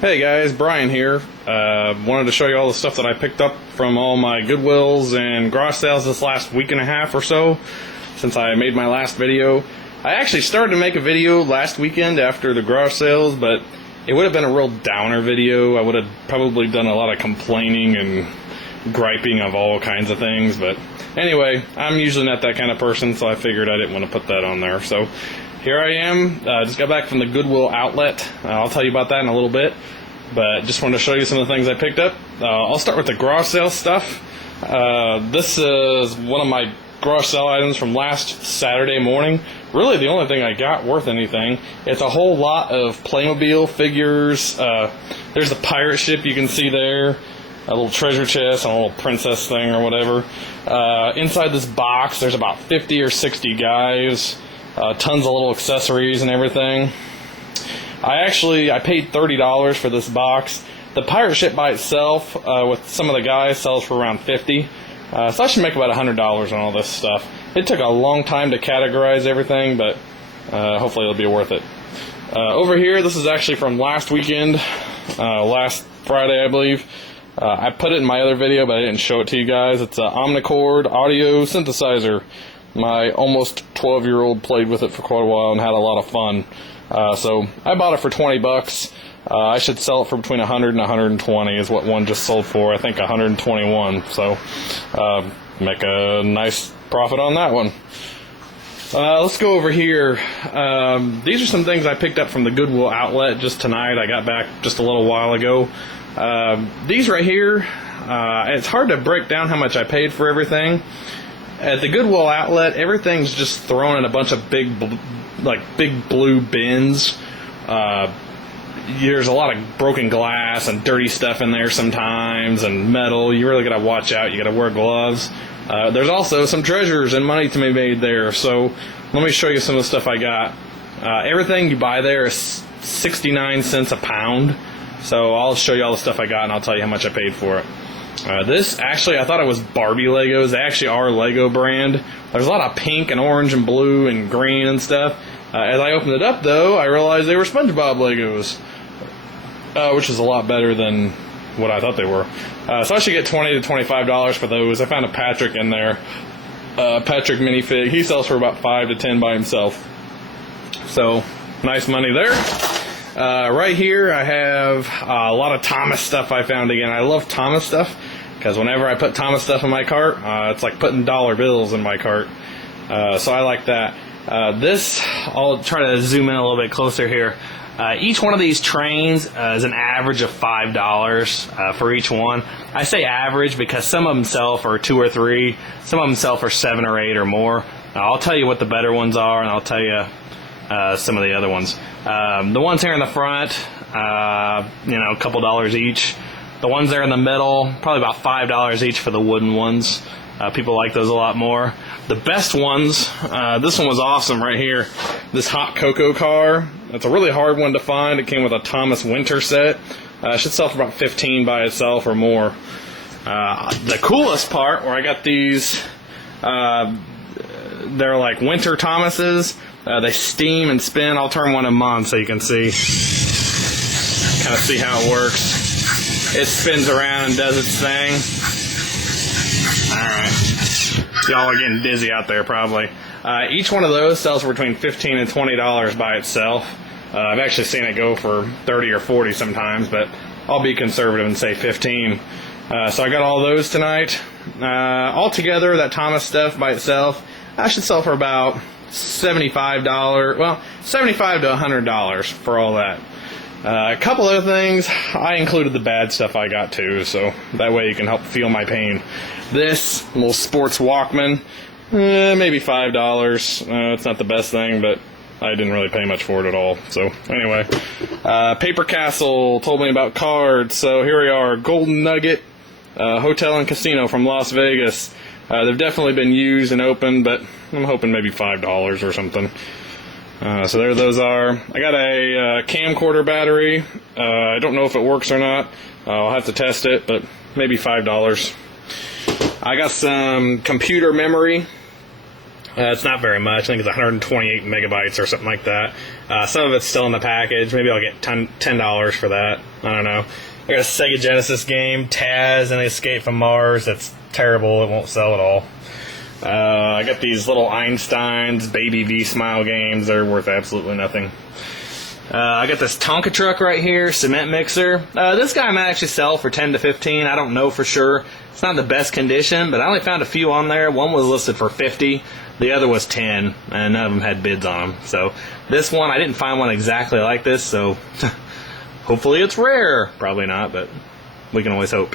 Hey guys, Brian here. Wanted to show you all the stuff that I picked up from all my Goodwills and garage sales this last week and a half or so since I made my last video. I actually started to make a video last weekend after the garage sales, but it would have been a real downer video. I would have probably done a lot of complaining and griping of all kinds of things, but anyway, I'm usually not that kind of person, so I figured I didn't want to put that on there. So here I am, just got back from the Goodwill outlet. I'll tell you about that in a little bit, but just wanted to show you some of the things I picked up. I'll start with the garage sale stuff. This is one of my garage sale items from last Saturday morning. Really the only thing I got worth anything. It's a whole lot of Playmobil figures. There's the pirate ship you can see there, a little treasure chest, and a little princess thing or whatever. Inside this box there's about 50 or 60 guys. Tons of little accessories and everything. I paid $30 for this box. The pirate ship by itself, with some of the guys, sells for around $50. So I should make about $100 on all this stuff. It took a long time to categorize everything, but hopefully it'll be worth it. Over here, this is actually from last weekend, last Friday, I believe. I put it in my other video, but I didn't show it to you guys. It's an Omnichord audio synthesizer. My almost 12-year-old played with it for quite a while and had a lot of fun. So I bought it for 20 bucks. I should sell it for between 100 and 120 is what one just sold for. I think 121. So make a nice profit on that one. Let's go over here. These are some things I picked up from the Goodwill outlet just tonight. I got back just a little while ago. These right here, it's hard to break down how much I paid for everything. At the Goodwill outlet, everything's just thrown in a bunch of big blue bins. There's a lot of broken glass and dirty stuff in there sometimes, and metal. You really got to watch out. You got to wear gloves. There's also some treasures and money to be made there. So let me show you some of the stuff I got. Everything you buy there is 69 cents a pound. So I'll show you all the stuff I got, and I'll tell you how much I paid for it. This, actually, I thought it was Barbie Legos. They actually are Lego brand. There's a lot of pink and orange and blue and green and stuff. As I opened it up, though, I realized they were SpongeBob Legos, which is a lot better than what I thought they were. So I should get $20 to $25 for those. I found a Patrick in there, Patrick minifig. He sells for about $5 to $10 by himself. So, nice money there. Right here I have a lot of Thomas stuff I found again. I love Thomas stuff because whenever I put Thomas stuff in my cart, it's like putting dollar bills in my cart. So I like that. This, I'll try to zoom in a little bit closer here. Each one of these trains is an average of $5 for each one. I say average because some of them sell for 2 or 3. Some of them sell for 7 or 8 or more. I'll tell you what the better ones are, and I'll tell you some of the other ones. The ones here in the front, a couple dollars each. The ones there in the middle, probably about $5 each for the wooden ones. People like those a lot more. The best ones, this one was awesome right here. This hot cocoa car. It's a really hard one to find. It came with a Thomas Winter set. It should sell for about $15 by itself or more. The coolest part, where I got these, they're like winter Thomases. They steam and spin. I'll turn one of them on so you can see, kind of see how it works. It spins around and does its thing. Alright. Y'all are getting dizzy out there probably. Each one of those sells for between $15 and $20 by itself. I've actually seen it go for 30 or 40 sometimes, but I'll be conservative and say 15. So I got all those tonight. Altogether, that Thomas stuff by itself, I should sell for about $75, well, $75 to $100 for all that. A couple other things, I included the bad stuff I got too, so that way you can help feel my pain. This little sports Walkman, maybe $5. It's not the best thing, but I didn't really pay much for it at all. So anyway, Paper Castle told me about cards, so here we are. Golden Nugget, Hotel and Casino from Las Vegas. They've definitely been used and opened, but I'm hoping maybe $5 or something. So there those are. I got a camcorder battery. I don't know if it works or not. I'll have to test it, but maybe $5. I got some computer memory. It's not very much. I think it's 128 megabytes or something like that. Some of it's still in the package. Maybe I'll get $10 for that. I don't know. I got a Sega Genesis game, Taz and Escape from Mars. That's terrible. It won't sell at all. I got these little Einsteins, Baby V Smile games. They're worth absolutely nothing. I got this Tonka truck right here, cement mixer. This guy might actually sell for 10 to 15. I don't know for sure. It's not in the best condition, but I only found a few on there. One was listed for 50. The other was 10, and none of them had bids on them. So this one, I didn't find one exactly like this, so hopefully it's rare. Probably not, but we can always hope.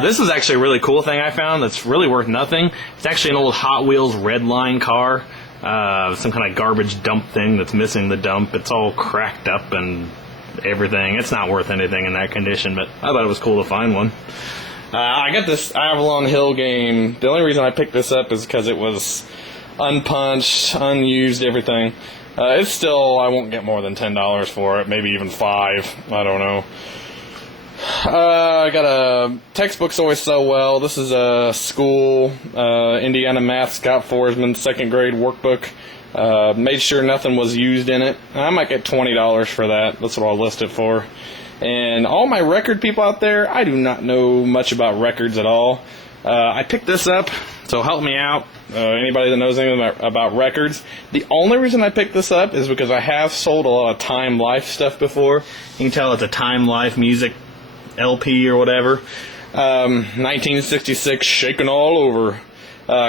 This is actually a really cool thing I found that's really worth nothing. It's actually an old Hot Wheels red line car. Some kind of garbage dump thing that's missing the dump. It's all cracked up and everything. It's not worth anything in that condition, but I thought it was cool to find one. I got this Avalon Hill game. The only reason I picked this up is because it was unpunched, unused, everything. It's still, I won't get more than $10 for it, maybe even $5. I don't know. I got a textbooks always sell well. This is a school Indiana Math Scott Forsman 2nd grade workbook. Made sure nothing was used in it. I might get $20 for that. That's what I'll list it for. And all my record people out there, I do not know much about records at all. I picked this up, so help me out. Anybody that knows anything about records. The only reason I picked this up is because I have sold a lot of Time Life stuff before. You can tell it's a Time Life music LP or whatever. 1966, Shakin' All Over.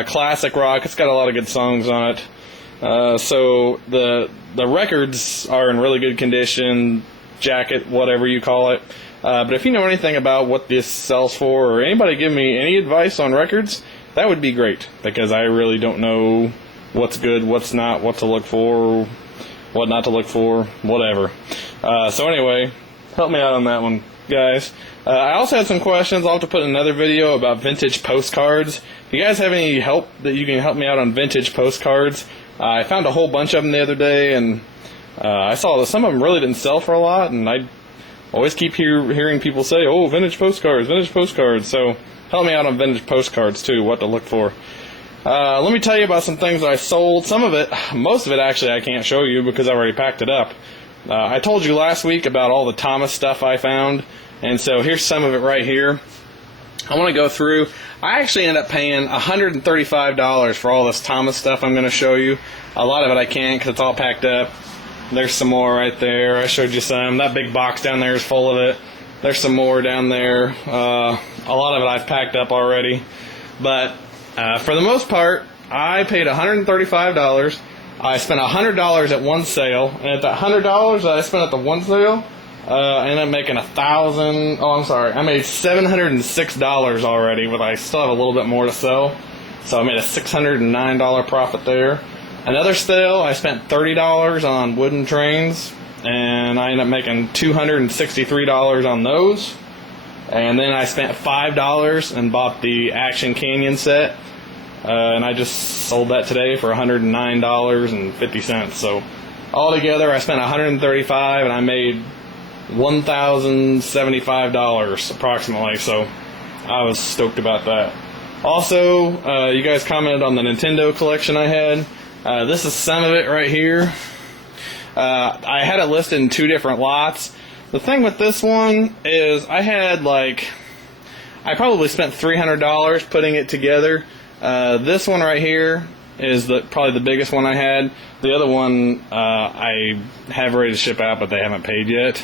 Classic rock. It's got a lot of good songs on it. So the records are in really good condition. Jacket, whatever you call it. But if you know anything about what this sells for, or anybody give me any advice on records, that would be great, because I really don't know what's good, what's not, what to look for, what not to look for, whatever. So anyway, help me out on that one, guys. I also had some questions. I'll have to put another video about vintage postcards. If you guys have any help that you can help me out on vintage postcards, I found a whole bunch of them the other day, and I saw that some of them really didn't sell for a lot, and I always keep hearing people say, oh, vintage postcards, vintage postcards. So help me out on vintage postcards too, what to look for. Let me tell you about some things that I sold. Some of it, most of it actually I can't show you because I already packed it up. I told you last week about all the Thomas stuff I found, and so here's some of it right here. I want to go through. I actually ended up paying $135 for all this Thomas stuff I'm going to show you. A lot of it I can't because it's all packed up. There's some more right there. I showed you some. That big box down there is full of it. There's some more down there. A lot of it I've packed up already. But for the most part, I paid $135. I spent $100 at one sale. And at that $100 that I spent at the one sale, I ended up making $1,000. Oh, I'm sorry. I made $706 already, but I still have a little bit more to sell. So I made a $609 profit there. Another sale, I spent $30 on wooden trains, and I ended up making $263 on those. And then I spent $5 and bought the Action Canyon set, and I just sold that today for $109.50. So altogether, I spent $135, and I made $1,075 approximately. So I was stoked about that. Also, you guys commented on the Nintendo collection I had. This is some of it right here. I had it listed in 2 different lots. The thing with this one is I probably spent $300 putting it together. This one right here is probably the biggest one I had. The other one I have ready to ship out, but they haven't paid yet.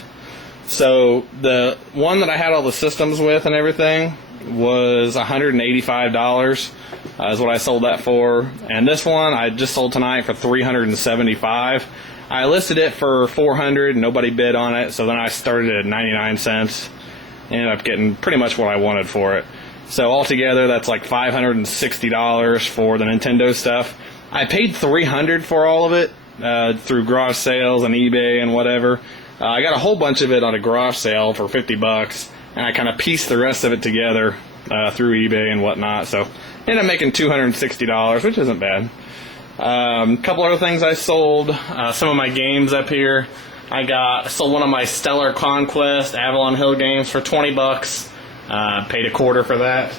So the one that I had all the systems with and everything was $185. Is what I sold that for. And this one I just sold tonight for $375. I listed it for $400. Nobody bid on it, so then I started at 99 cents. Ended up getting pretty much what I wanted for it. So altogether, that's like $560 for the Nintendo stuff. I paid $300 for all of it through garage sales and eBay and whatever. I got a whole bunch of it on a garage sale for $50, and I kind of pieced the rest of it together through eBay and whatnot. So ended up making $260, which isn't bad. A couple other things I sold. Some of my games up here. I sold one of my Stellar Conquest Avalon Hill games for $20. Paid $25 for that.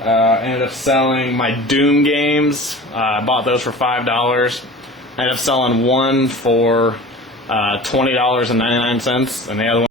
Ended up selling my Doom games. I bought those for $5. Ended up selling one for $20.99, and the other one